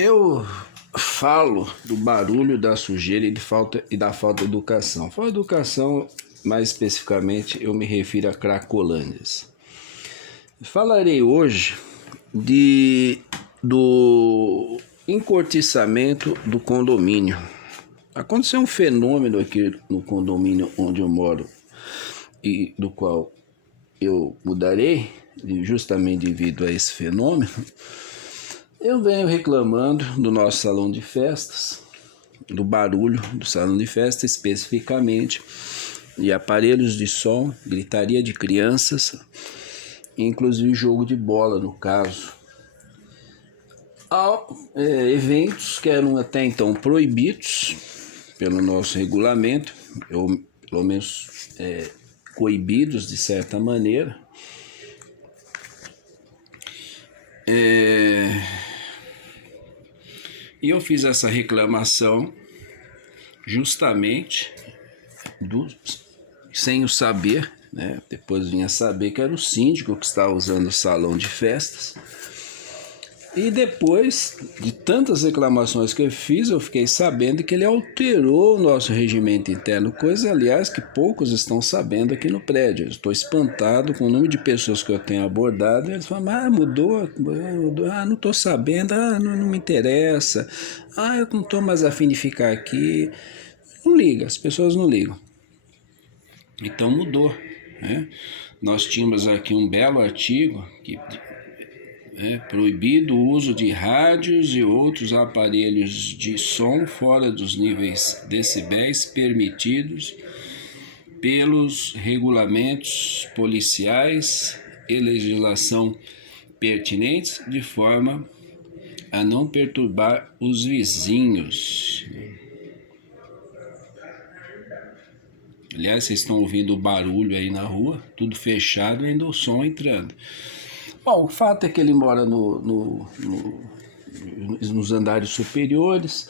Eu falo do barulho, da sujeira e da falta de educação. Falta de educação, mais especificamente, eu me refiro a cracolândias. Falarei hoje do encortiçamento do condomínio. Aconteceu um fenômeno aqui no condomínio onde eu moro e do qual eu mudarei, justamente devido a esse fenômeno. Eu venho reclamando do nosso salão de festas, do barulho do salão de festa especificamente, de aparelhos de som, gritaria de crianças, inclusive jogo de bola no caso. Há eventos que eram até então proibidos pelo nosso regulamento, ou pelo menos coibidos de certa maneira. E eu fiz essa reclamação justamente sem o saber, né? Depois vinha saber que era o síndico que estava usando o salão de festas. E depois de tantas reclamações que eu fiz, eu fiquei sabendo que ele alterou o nosso regimento interno, coisa, aliás, que poucos estão sabendo aqui no prédio. Eu estou espantado com o número de pessoas que eu tenho abordado. Eles falam, mudou, não estou sabendo, não me interessa, eu não estou mais afim de ficar aqui. Não liga, as pessoas não ligam. Então mudou, né? Nós tínhamos aqui um belo artigo que... proibido o uso de rádios e outros aparelhos de som fora dos níveis decibéis permitidos pelos regulamentos policiais e legislação pertinentes, de forma a não perturbar os vizinhos. Aliás, vocês estão ouvindo o barulho aí na rua, tudo fechado e ainda o som entrando. Bom, o fato é que ele mora nos andares superiores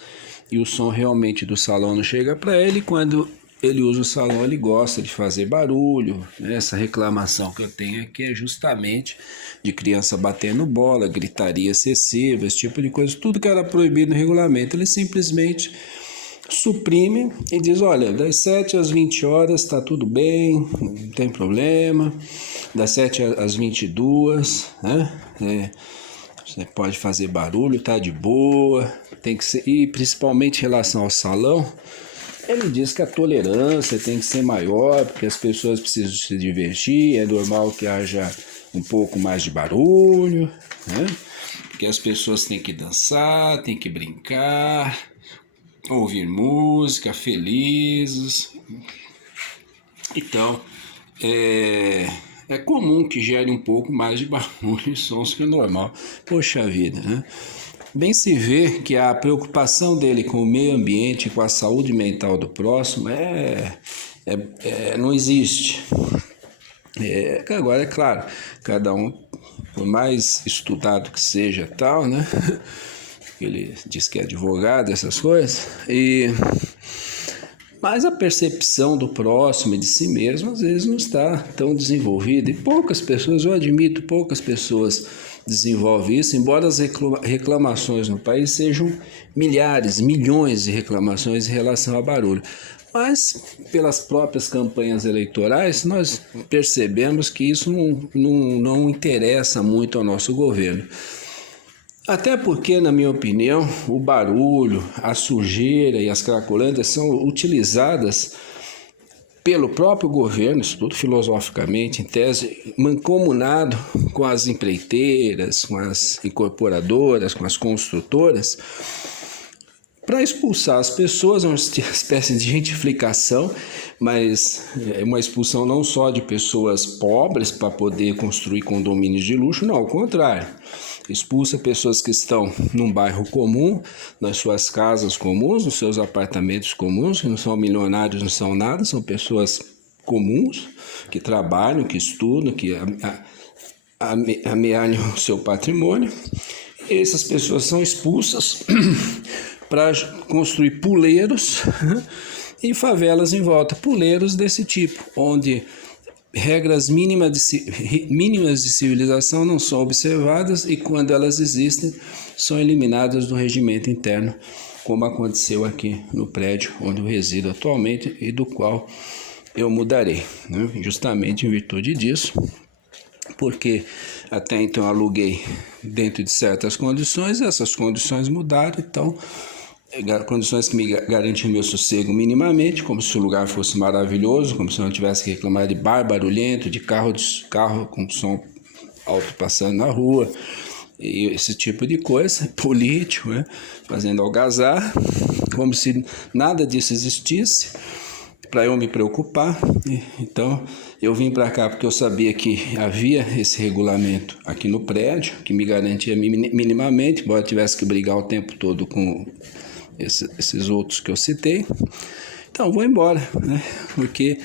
e o som realmente do salão não chega para ele. Quando ele usa o salão, ele gosta de fazer barulho. Essa reclamação que eu tenho aqui é justamente de criança batendo bola, gritaria excessiva, esse tipo de coisa. Tudo que era proibido no regulamento, ele simplesmente suprime e diz, olha, das 7 às 20 horas está tudo bem, não tem problema, das 7 às 22, né? Você pode fazer barulho, tá de boa, tem que ser, e principalmente em relação ao salão, ele diz que a tolerância tem que ser maior, porque as pessoas precisam se divertir, é normal que haja um pouco mais de barulho, né? Porque as pessoas têm que dançar, têm que brincar, ouvir música, felizes. Então, é comum que gere um pouco mais de barulho e sons que é normal. Poxa vida, né? Bem se vê que a preocupação dele com o meio ambiente, com a saúde mental do próximo, não existe. Agora, é claro, cada um, por mais estudado que seja tal, né? Ele diz que é advogado, essas coisas, mas a percepção do próximo e de si mesmo às vezes não está tão desenvolvida, e poucas pessoas, eu admito, poucas pessoas desenvolvem isso, embora as reclamações no país sejam milhares, milhões de reclamações em relação ao barulho. Mas, pelas próprias campanhas eleitorais, nós percebemos que isso não interessa muito ao nosso governo. Até porque, na minha opinião, o barulho, a sujeira e as cracolândias são utilizadas pelo próprio governo, isso tudo filosoficamente, em tese, mancomunado com as empreiteiras, com as incorporadoras, com as construtoras, para expulsar as pessoas. É uma espécie de gentrificação, mas é uma expulsão não só de pessoas pobres para poder construir condomínios de luxo, não, ao contrário. Expulsa pessoas que estão num bairro comum, nas suas casas comuns, nos seus apartamentos comuns, que não são milionários, não são nada, são pessoas comuns, que trabalham, que estudam, que amealham o seu patrimônio. E essas pessoas são expulsas para construir puleiros e favelas em volta, puleiros desse tipo, onde regras mínimas de civilização não são observadas e, quando elas existem, são eliminadas do regimento interno, como aconteceu aqui no prédio onde eu resido atualmente e do qual eu mudarei, né? Justamente em virtude disso, porque até então eu aluguei dentro de certas condições, essas condições mudaram, então condições que me garantiam meu sossego minimamente, como se o lugar fosse maravilhoso, como se eu não tivesse que reclamar de bar barulhento, de carro com som alto passando na rua, e esse tipo de coisa, político, né? Fazendo algazarra, como se nada disso existisse, para eu me preocupar. Então eu vim para cá porque eu sabia que havia esse regulamento aqui no prédio, que me garantia minimamente, embora eu tivesse que brigar o tempo todo com esses outros que eu citei. Então vou embora, né? Porque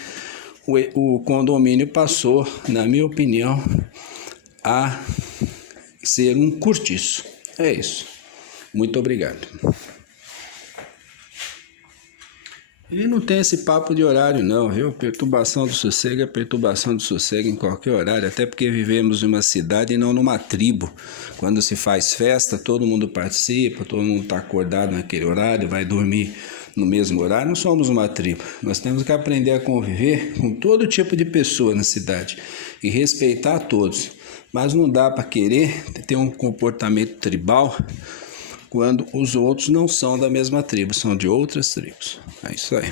o condomínio passou, na minha opinião, a ser um cortiço. É isso. Muito obrigado. E não tem esse papo de horário não, viu? Perturbação do sossego é perturbação do sossego em qualquer horário, até porque vivemos em uma cidade e não numa tribo. Quando se faz festa, todo mundo participa, todo mundo está acordado naquele horário, vai dormir no mesmo horário. Não somos uma tribo. Nós temos que aprender a conviver com todo tipo de pessoa na cidade e respeitar todos. Mas não dá para querer ter um comportamento tribal quando os outros não são da mesma tribo, são de outras tribos. É isso aí.